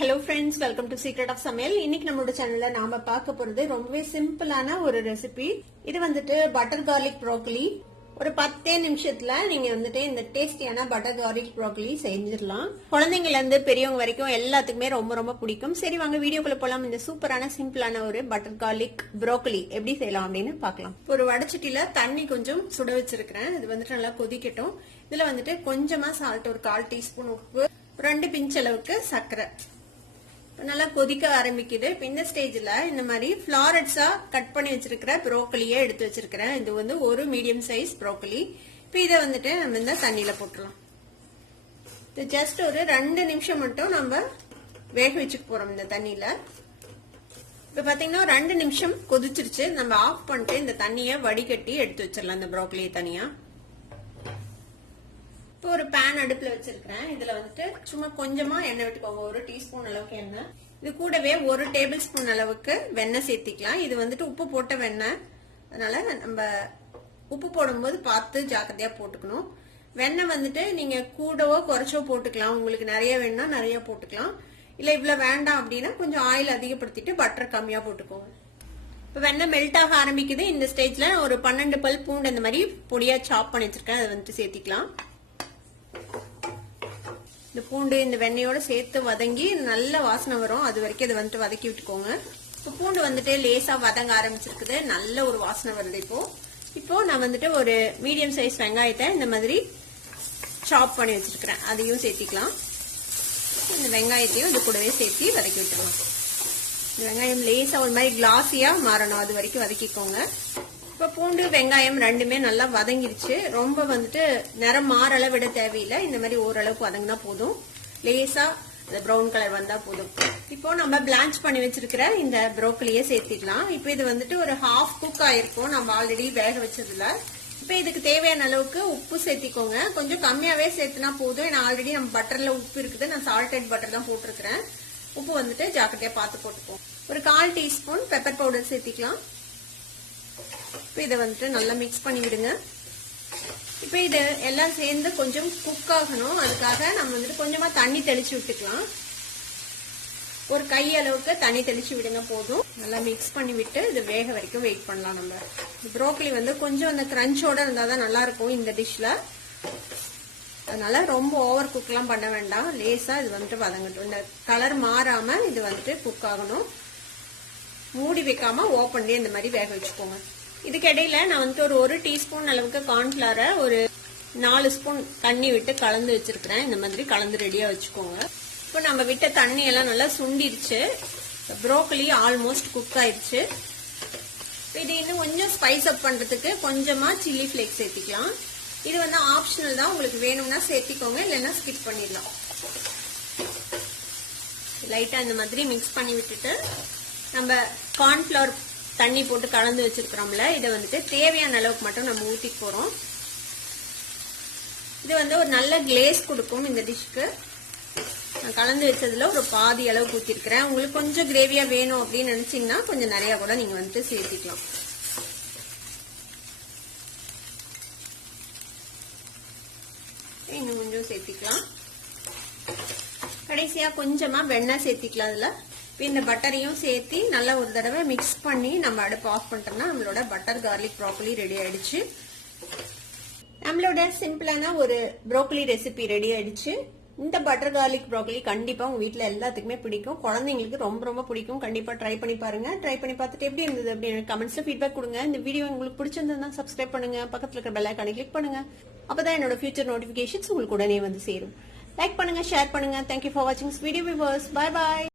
Hello friends, welcome to Secret of Samayal. இன்னைக்கு நம்மளோட சேனல்ல நாம பார்க்க போறது ரொம்பவே சிம்பிளான ஒரு ரெசிபி. இது வந்துட்டு பட்டர் கார்லிக் ப்ரோக்கலி. ஒரு 10 நிமிஷத்துல நீங்க வந்துட்டு இந்த டேஸ்டியான பட்டர் கார்லிக் ப்ரோக்கலி செஞ்சிடலாம். குழந்தைங்கல இருந்து பெரியவங்க வரைக்கும் எல்லாத்துக்குமே ரொம்ப ரொம்ப பிடிக்கும். சரி வாங்க வீடியோக்குள்ள போலாம். இந்த சூப்பரான சிம்பிளான ஒரு பட்டர் கார்லிக் ப்ரோக்கலி எப்படி செய்யலாம் அப்படின்னு பார்க்கலாம். ஒரு வடச்சட்டியில தண்ணி கொஞ்சம் சுட வச்சிருக்கிறேன். இது வந்துட்டு நல்லா கொதிக்கட்டும். இதுல வந்துட்டு கொஞ்சமா சால்ட், ஒரு 1/4 டீஸ்பூன் உப்பு, 2 பிஞ்ச் அளவுக்கு சர்க்கரை. நல்லா கொதிக்க ஆரம்பிக்குது. இந்த ஸ்டேஜ்ல இந்த மாதிரி ஃபிளாரட்ஸா கட் பண்ணி வச்சிருக்கிற ப்ரோக்கலியை எடுத்து வச்சிருக்கிறேன். இது வந்து ஒரு மீடியம் சைஸ் ப்ரோக்கலி. இப்போ இதை வந்துட்டு நம்ம இந்த தண்ணியில போட்டுடலாம். இது ஜஸ்ட் ஒரு 2 நிமிஷம் மட்டும் நம்ம வேக வச்சுக்க போறோம் இந்த தண்ணியில. இப்ப பாத்தீங்கன்னா 2 நிமிஷம் கொதிச்சிருச்சு. நம்ம ஆஃப் பண்ணிட்டு இந்த தண்ணியை வடிகட்டி எடுத்து வச்சிடலாம். இந்த ப்ரோக்கலியை தனியா. இப்போ ஒரு பேன் அடுப்புல வச்சிருக்கிறேன். இதுல வந்துட்டு சும்மா கொஞ்சமா எண்ணெய் விட்டுக்கோங்க. 1 டீஸ்பூன் அளவுக்கு எண்ணெய். இது கூடவே 1 டேபிள் ஸ்பூன் அளவுக்கு வெண்ணெய் சேர்த்திக்கலாம். இது வந்துட்டு உப்பு போட்ட வெண்ணெய், அதனால நம்ம உப்பு போடும்போது பார்த்து ஜாக்கிரதையா போட்டுக்கணும். வெண்ணெய் வந்துட்டு நீங்க கூடவோ குறைச்சோ போட்டுக்கலாம். உங்களுக்கு நிறைய வேணும்னா நிறைய போட்டுக்கலாம். இல்ல இவ்வளவு வேண்டாம் அப்படின்னா கொஞ்சம் ஆயில் அதிகப்படுத்திட்டு பட்டர் கம்மியா போட்டுக்கோங்க. இப்போ வெண்ணெய் மெல்ட் ஆக ஆரம்பிக்குது. இந்த ஸ்டேஜ்ல ஒரு 12 பல் பூண்டு இந்த மாதிரி பொடியா சாப் பண்ணி வச்சிருக்கேன். அதை வந்துட்டு சேர்த்திக்கலாம். இந்த பூண்டு இந்த வெண்ணெயோட சேர்த்து வதங்கி நல்ல வாசனை வரும். அது வரைக்கும் இதை வந்துட்டு வதக்கி விட்டுக்கோங்க. இப்போ பூண்டு வந்துட்டு லேசா வதங்க ஆரம்பிச்சிருக்குது. நல்ல ஒரு வாசனை வருது. இப்போ நான் வந்துட்டு ஒரு மீடியம் சைஸ் வெங்காயத்தை இந்த மாதிரி சாப் பண்ணி வச்சிருக்கிறேன். அதையும் சேர்த்திக்கலாம். இந்த வெங்காயத்தையும் இது கூடவே சேர்த்து வதக்கி விட்டுருவோம். இந்த வெங்காயம் லேசா ஒரு மாதிரி கிளாஸியா மாறணும். அது வரைக்கும் வதக்கிக்கோங்க. இப்ப பூண்டு வெங்காயம் ரெண்டுமே நல்லா வதங்கிருச்சு. ரொம்ப வந்துட்டு நிறம் மாறள விட தேவையில்லை. இந்த மாதிரி ஓரளவுக்கு வதங்கினா போதும். லேசா பிரவுன் கலர் வந்தா போதும். இப்போ நம்ம பிளான்ச் பண்ணி வச்சிருக்கிற இந்த ப்ரோக்கலியை சேர்த்திடலாம். இப்போ இது வந்துட்டு ஒரு ஹாஃப் குக் ஆயிருக்கும் நம்ம ஆல்ரெடி வேக வச்சதுல. இப்ப இதுக்கு தேவையான அளவுக்கு உப்பு சேர்த்திக்கோங்க. கொஞ்சம் கம்மியாவே சேர்த்துனா போதும். ஏன்னா ஆல்ரெடி நம்ம பட்டர்ல உப்பு இருக்குது. நான் சால்டட் பட்டர் தான் போட்டிருக்கிறேன். உப்பு வந்துட்டு ஜாக்கிரதையா பார்த்து போட்டுப்போம். ஒரு 1/4 டீஸ்பூன் பெப்பர் பவுடர் சேர்த்திக்கலாம். இப்போ இதை வந்துட்டு நல்லா மிக்ஸ் பண்ணி விடுங்க. இப்போ இது எல்லாம் சேர்ந்து கொஞ்சம் குக் ஆகணும். அதுக்காக நம்ம வந்துட்டு கொஞ்சமா தண்ணி தெளிச்சு விட்டுக்கலாம். ஒரு கை அளவுக்கு தண்ணி தெளிச்சு விடுங்க போதும். நல்லா மிக்ஸ் பண்ணி விட்டு இது வேக வரைக்கும் வெயிட் பண்ணலாம். நம்ம ப்ரோக்கலி வந்து கொஞ்சம் அந்த கிரன்ச்சோட இருந்தாதான் நல்லா இருக்கும் இந்த டிஷ்ல. அதனால ரொம்ப ஓவர் குக் எல்லாம் பண்ண வேண்டாம். லேசா இது வந்துட்டு வதங்கட்டும். இந்த கலர் மாறாம இது வந்துட்டு குக் ஆகணும். மூடி வைக்காம ஓப்பன்லயே இந்த மாதிரி வேக வச்சுக்கோங்க. இதுக்கு இடையில நான் வந்துட்டு ஒரு 1 டீஸ்பூன் அளவுக்கு கார்ன்ஃபிளவரை ஒரு 4 ஸ்பூன் தண்ணி விட்டு கலந்து வச்சிருக்கிறேன். இந்த மாதிரி கலந்து ரெடியா வச்சுக்கோங்க. இப்போ நம்ம விட்ட தண்ணி எல்லாம் நல்லா சுண்டிருச்சு. ப்ரோக்கலி ஆல்மோஸ்ட் குக் ஆயிடுச்சு. இது இன்னும் கொஞ்சம் ஸ்பைஸ் அப் பண்றதுக்கு கொஞ்சமா சில்லி ஃபிளேக்ஸ் சேர்த்திக்கலாம். இது வந்து ஆப்ஷனல் தான். உங்களுக்கு வேணும்னா சேர்த்திக்கோங்க, இல்லைன்னா ஸ்கிப் பண்ணிடலாம். லைட்டா இந்த மாதிரி மிக்ஸ் பண்ணி விட்டுட்டு நம்ம கார்ன்ஃபிளவர் தண்ணி போட்டு கலந்து வச்சிருக்கிறோம்ல, இதை வந்துட்டு தேவையான அளவுக்கு மட்டும் நம்ம ஊத்தி போறோம். இது வந்து ஒரு நல்ல கிளேஸ் கொடுக்கும் இந்த டிஷ்க்கு. நான் கலந்து வச்சதுல ஒரு பாதி அளவுக்கு ஊத்திருக்கிறேன். உங்களுக்கு கொஞ்சம் கிரேவியா வேணும் அப்படின்னு நினைச்சீங்கன்னா கொஞ்சம் நிறைய கூட நீங்க வந்துட்டு சேர்த்திக்கலாம். இன்னும் கொஞ்சம் சேர்த்திக்கலாம். கடைசியா கொஞ்சமா வெண்ணெய் சேர்த்திக்கலாம். அதுல இந்த பட்டரையும் சேர்த்து நல்லா ஒரு தடவை மிக்ஸ் பண்ணி நம்ம அடுப்பு ஆஃப் பண்ணிட்டோம்னா நம்மளோட பட்டர் கார்லிக் ப்ரோக்கலி ரெடி ஆயிடுச்சு. நம்மளோட சிம்பிளான ஒரு ப்ரோக்கலி ரெசிபி ரெடி ஆயிடுச்சு. இந்த பட்டர் கார்லிக் ப்ரோக்கலி கண்டிப்பா உங்க வீட்டுல எல்லாத்துக்குமே பிடிக்கும். குழந்தைங்களுக்கு ரொம்ப ரொம்ப பிடிக்கும். கண்டிப்பா ட்ரை பண்ணி பாருங்க. ட்ரை பண்ணி பார்த்துட்டு எப்படி இருந்தது அப்படின்னு கமெண்ட்ஸ்ல ஃபீட்பேக் கொடுங்க. இந்த வீடியோ உங்களுக்கு பிடிச்சிருந்ததுன்னா சப்ஸ்கிரைப் பண்ணுங்க. பக்கத்துல இருக்கிற பெல் ஐகானை கிளிக் பண்ணுங்க. அப்பதான் என்னோட ஃபியூச்சர் நோட்டிபிகேஷன்ஸ் உங்களுக்கு உடனே வந்து சேரும். லைக் பண்ணுங்க, ஷேர் பண்ணுங்க. தேங்க்யூ ஃபார் வாட்சிங் வீடியோ வியூவர்ஸ். Bye by.